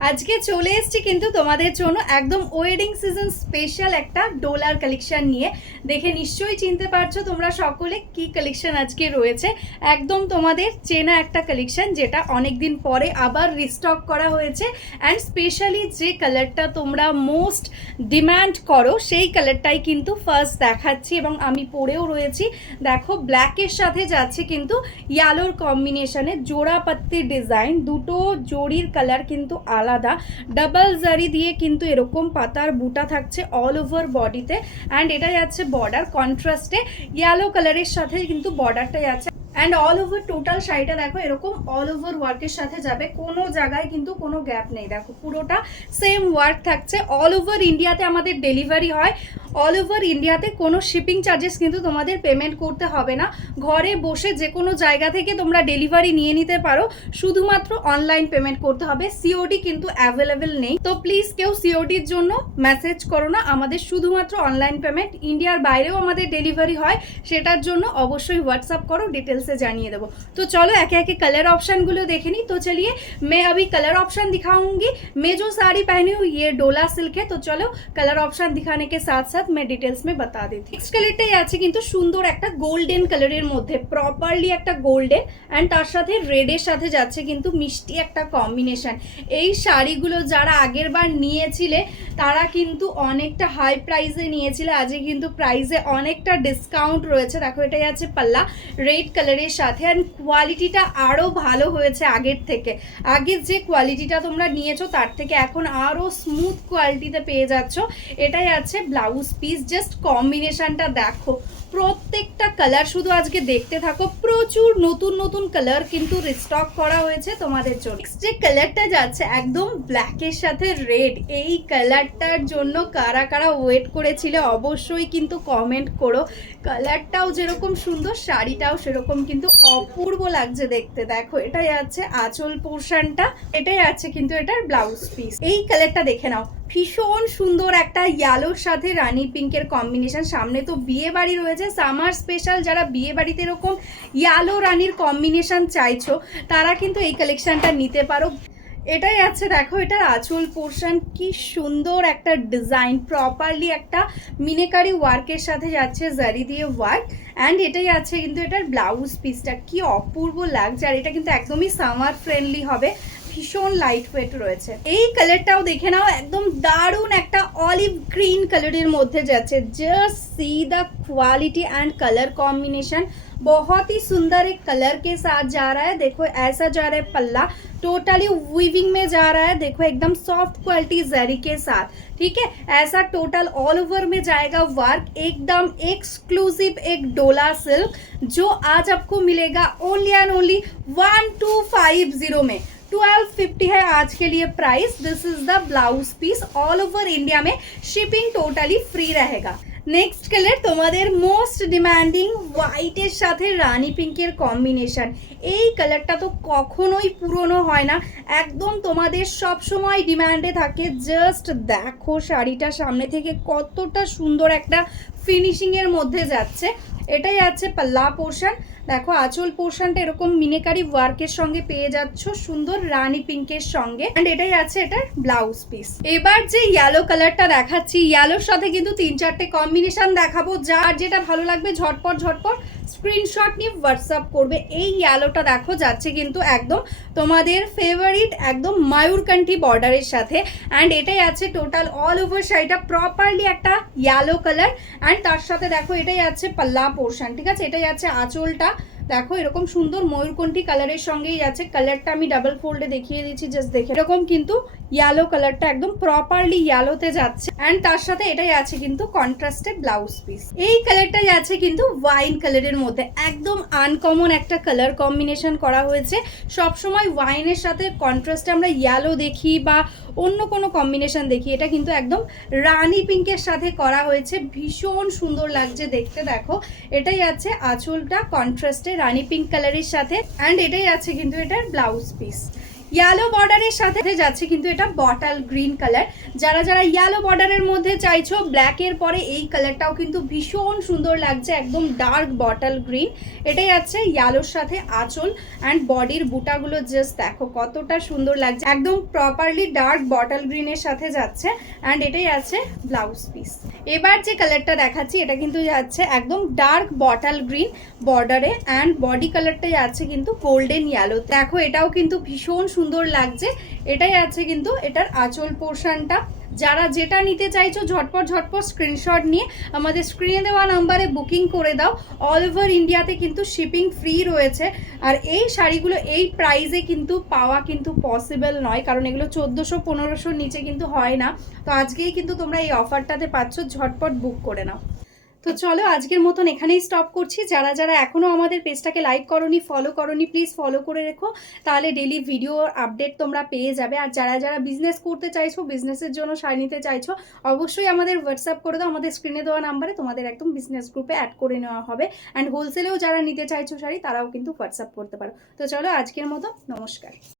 আজকে চলে এসেছি কিন্তু তোমাদের জন্য একদম ওয়েডিং সিজন স্পেশাল একটা ডোলার কালেকশন নিয়ে। দেখে নিশ্চয়ই চিনতে পারছো তোমরা সকলে কি কালেকশন আজকে রয়েছে। একদম তোমাদের চেনা একটা কালেকশন, যেটা অনেক দিন পরে আবার রিস্টক করা হয়েছে। অ্যান্ড স্পেশালি যে কালারটা তোমরা মোস্ট ডিম্যান্ড করো সেই কালারটাই কিন্তু ফার্স্ট দেখাচ্ছি, এবং আমি পরেও রয়েছি। দেখো, ব্ল্যাকের সাথে যাচ্ছে কিন্তু ইয়েলোর কম্বিনেশনে জোড়া পাত্তির ডিজাইন, দুটো জড়ির কালার কিন্তু আলাদা। ডাবল জারি দিয়ে কিন্তু এরকম পাতার বুটা থাকছে অল ওভার বডিতে। অ্যান্ড এটা যাচ্ছে বর্ডার কন্ট্রাস্টে ইয়েলো কালারের সাথে কিন্তু বর্ডারটা যাচ্ছে। অ্যান্ড অল ওভার টোটাল শাড়িটা দেখো এরকম অল ওভার ওয়ার্কের সাথে যাবে, কোনো জায়গায় কিন্তু কোনো গ্যাপ নেই। দেখো পুরোটা সেম ওয়ার্ক থাকছে। অল ওভার ইন্ডিয়াতে আমাদের ডেলিভারি হয়। অল ওভার ইন্ডিয়াতে কোনো শিপিং চার্জেস কিন্তু তোমাদের পেমেন্ট করতে হবে না। ঘরে বসে যে কোনো জায়গা থেকে তোমরা ডেলিভারি নিয়ে নিতে পারো, শুধুমাত্র অনলাইন পেমেন্ট করতে হবে। সিওডি কিন্তু অ্যাভেলেবেল নেই, তো প্লিজ কেউ সিওডির জন্য মেসেজ করো না। আমাদের শুধুমাত্র অনলাइन পেমেন্ট। ইন্ডিয়ার বাইরেও আমাদের ডেলিভারি হয়, সেটার জন্য অবশ্যই হোয়াটসঅ্যাপ করো, ডিটেলসে জানিয়ে দেবো। तो चलो एक एक कलर ऑप्शन गुलो देखे नहीं। तो चलिए मैं अभी कलर ऑप्शन दिखाऊंगी। मैं जो साड़ी पहनी हूँ ये डोला सिल्क है। तो चलो कलर ऑप्शन दिखाने के साथ साथ मैं डिटेल्स में बता देती हूँ। नेक्स्ट कलरটাই আছে কিন্তু সুন্দর একটা গোল্ডেন কালারের মধ্যে, প্রপারলি একটা গোল্ডেন অ্যান্ড তার সাথে রেডের সাথে যাচ্ছে কিন্তু মিষ্টি একটা কম্বিনেশন। এই শাড়িগুলো যারা আগের বার নিয়েছিলে তারা কিন্তু অনেকটা হাই প্রাইসে নিয়েছিলে, আজকে কিন্তু প্রাইসে অনেকটা ডিসকাউন্ট রয়েছে। দেখো এটাই আছে পাল্লা রেড কালারের সাথে। অ্যান্ড কোয়ালিটিটা আরও ভালো হয়েছে আগের থেকে। আগের যে কোয়ালিটিটা তোমরা নিয়েছো তার থেকে এখন আরও স্মুথ কোয়ালিটিতে পেয়ে যাচ্ছ। এটাই আছে ব্লাউজ পিস। জাস্ট কম্বিনেশনটা দেখো, প্রত্যেকটা কালার শুধু আজকে দেখতে থাকো। প্রচুর নতুন নতুন কালার কিন্তু রিস্টক করা হয়েছে তোমাদের জন্য। যে কালারটা যাচ্ছে একদম ব্ল্যাকের সাথে রেড, এই কালারটার জন্য কারা কারা ওয়েট করেছিলে অবশ্যই কিন্তু কমেন্ট করো। কালারটাও যেরকম সুন্দর, শাড়িটাও সেরকম কিন্তু অপূর্ব লাগছে দেখতে। দেখো এটাই আছে আঁচল পোর্শনটা, এটাই আছে কিন্তু এটার ব্লাউজ পিস। এই কালারটা দেখে নাও, ভীষণ সুন্দর একটা ইয়েলোর সাথে রানী পিঙ্কের কম্বিনেশন। সামনে তো বিয়ে বাড়ি রয়েছে, সামার স্পেশাল। যারা বিয়ে বাড়িতে এরকম ইয়েলো রানীর কম্বিনেশন চাইছো তারা কিন্তু এই কালেকশনটা নিতে পারো। এটাই আছে দেখো এটার আঁচল পোর্শন, কি সুন্দর একটা ডিজাইন, প্রপারলি একটা মিনেকারি ওয়ার্কের সাথে যাচ্ছে জারি দিয়ে ওয়ার্ক। অ্যান্ড এটাই আছে কিন্তু এটার ব্লাউজ পিসটা, কি অপূর্ব লাগছে। আর এটা কিন্তু একদমই সামার ফ্রেন্ডলি হবে, ভীষণ লাইট ওয়েট রয়েছে। এই কালারটাও দেখে নাও, একদম দারুণ একটা অলিভ গ্রিন কালারের মধ্যে যাচ্ছে। Just see the quality and colour combination, बहुत ही सुंदर एक कलर के साथ जा रहा है। देखो ऐसा जा रहा है पल्ला, टोटली वीविंग में जा रहा है। देखो एकदम सॉफ्ट क्वालिटी जरी के साथ, ठीक है। ऐसा टोटल ऑल ओवर में जाएगा वर्क, एकदम एक्सक्लूसिव एक डोला सिल्क, जो आज आपको मिलेगा ओनली एंड ओनली 1250 में। 1250 है आज के लिए price. This is the blouse piece. All over India में शिपिंग टोटली फ्री रहेगा। नेक्स्ट कलर তোমাদের মোস্ট ডিমান্ডিং হোয়াইটের সাথে রানী পিঙ্কের কম্বিনেশন। এই কালারটা তো কখনোই পুরনো হয় না, একদম তোমাদের সব সময় ডিমান্ডে থাকে। জাস্ট দেখো শাড়িটা সামনে থেকে কতটা সুন্দর একটা ফিনিশিং এর মধ্যে যাচ্ছে। এটাই আছে পাল্লা পোর্শন। দেখো আঁচল পোর্শনটা এরকম মিনেকারি ওয়ার্কের সঙ্গে পেয়ে যাচ্ছ সুন্দর রানী পিঙ্কের সঙ্গে। এন্ড এটাই আছে এটার ব্লাউজ পিস। এবার যে ইয়েলো কালারটা দেখাচ্ছি, ইয়েলোর সাথে কিন্তু 3-4টে কম্বিনেশন দেখাবো। যার যেটা ভালো লাগবে ঝটপট ঝটপট স্ক্রিনশট নিয়ে হোয়াটসঅ্যাপ করবে। এই ইয়েলোটা দেখো যাচ্ছে কিন্তু একদম তোমাদের ফেভারিট একদম ময়ূরকণ্ঠী বর্ডারের সাথে। অ্যান্ড এটাই আছে টোটাল অল ওভার শাড়িটা প্রপারলি একটা ইয়েলো কালার। অ্যান্ড তার সাথে দেখো এটাই আছে পাল্লা পোর্শন, ঠিক আছে। এটাই আছে আঁচলটা, দেখো এরকম সুন্দর ময়ূরকণ্ঠী কালারের সঙ্গেই আছে। কালারটা আমি ডাবল ফোল্ডে দেখিয়ে দিচ্ছি, জাস্ট দেখে এরকম কিন্তু ইয়েলো কালারটা একদম প্রপারলি ইয়েলোতে যাচ্ছে। অ্যান্ড তার সাথে এটাই আছে কিন্তু কন্ট্রাস্টে ব্লাউজ পিস। এই কালারটাই আছে কিন্তু ওয়াইন কালারের মধ্যে, একদম আনকমন একটা কালার কম্বিনেশন করা হয়েছে। সবসময় ওয়াইনের সাথে কন্ট্রাস্টে আমরা ইয়েলো দেখি বা অন্য কোনো কম্বিনেশন দেখি, এটা কিন্তু একদম রানী পিঙ্কের সাথে করা হয়েছে, ভীষণ সুন্দর লাগছে দেখতে। দেখো এটাই আছে আঁচলটা কন্ট্রাস্টে রানী পিঙ্ক কালারের সাথে। অ্যান্ড এটাই আছে কিন্তু এটার ব্লাউজ পিস। ইয়েলো বর্ডারের সাথে যাচ্ছে কিন্তু এটা বটল গ্রিন কালার। যারা যারা ইয়েলো বর্ডারের মধ্যে চাইছো, ব্ল্যাকের পরে এই কালারটাও কিন্তু ভীষণ সুন্দর লাগছে, একদম ডার্ক বটল গ্রিন। এটাই আছে ইয়েলোর সাথে আঁচল অ্যান্ড বডির বুটাগুলো জাস্ট দেখো কতটা সুন্দর লাগছে, একদম প্রপারলি ডার্ক বটল গ্রিনের সাথে যাচ্ছে। অ্যান্ড এটাই আছে ব্লাউজ পিস। এবার যে কালারটা দেখাচ্ছি এটা কিন্তু যাচ্ছে একদম ডার্ক বটল গ্রিন বর্ডারে, অ্যান্ড বডি কালারটাই আছে কিন্তু গোল্ডেন ইয়েলো। দেখো এটাও কিন্তু ভীষণ সুন্দর লাগছে। এটাই আছে কিন্তু এটার আঁচল পোর্শনটা। যারা যেটা নিতে চাইছো ঝটপট ঝটপট স্ক্রিনশট নিয়ে আমাদের স্ক্রিনে দেওয়া নাম্বারে বুকিং করে দাও। অল ওভার ইন্ডিয়াতে কিন্তু শিপিং ফ্রি রয়েছে। আর এই শাড়িগুলো এই প্রাইসে কিন্তু পাওয়া কিন্তু পসিবল নয়, কারণ এগুলো 1400-1500 নিচে কিন্তু হয় না। তো আজকেই কিন্তু তোমরা এই অফারটাতে পাচ্ছ, ঝটপট বুক করে নাও। তো চলো আজকের মতন এখানেই স্টপ করছি। যারা যারা এখনও আমাদের পেজটাকে লাইক করনি, ফলো করনি, প্লিজ ফলো করে রেখো, তাহলে ডেলি ভিডিও আপডেট তোমরা পেয়ে যাবে। আর যারা যারা বিজনেস করতে চাইছো, বিজনেসের জন্য শাড়ি নিতে চাইছো, অবশ্যই আমাদের হোয়াটসঅ্যাপ করে দাও। আমাদের স্ক্রিনে দেওয়া নাম্বারে তোমাদের একদম বিজনেস গ্রুপে অ্যাড করে নেওয়া হবে। অ্যান্ড হোলসেলেও যারা নিতে চাইছো শাড়ি, তারাও কিন্তু হোয়াটসঅ্যাপ করতে পারো। তো চলো আজকের মতো নমস্কার।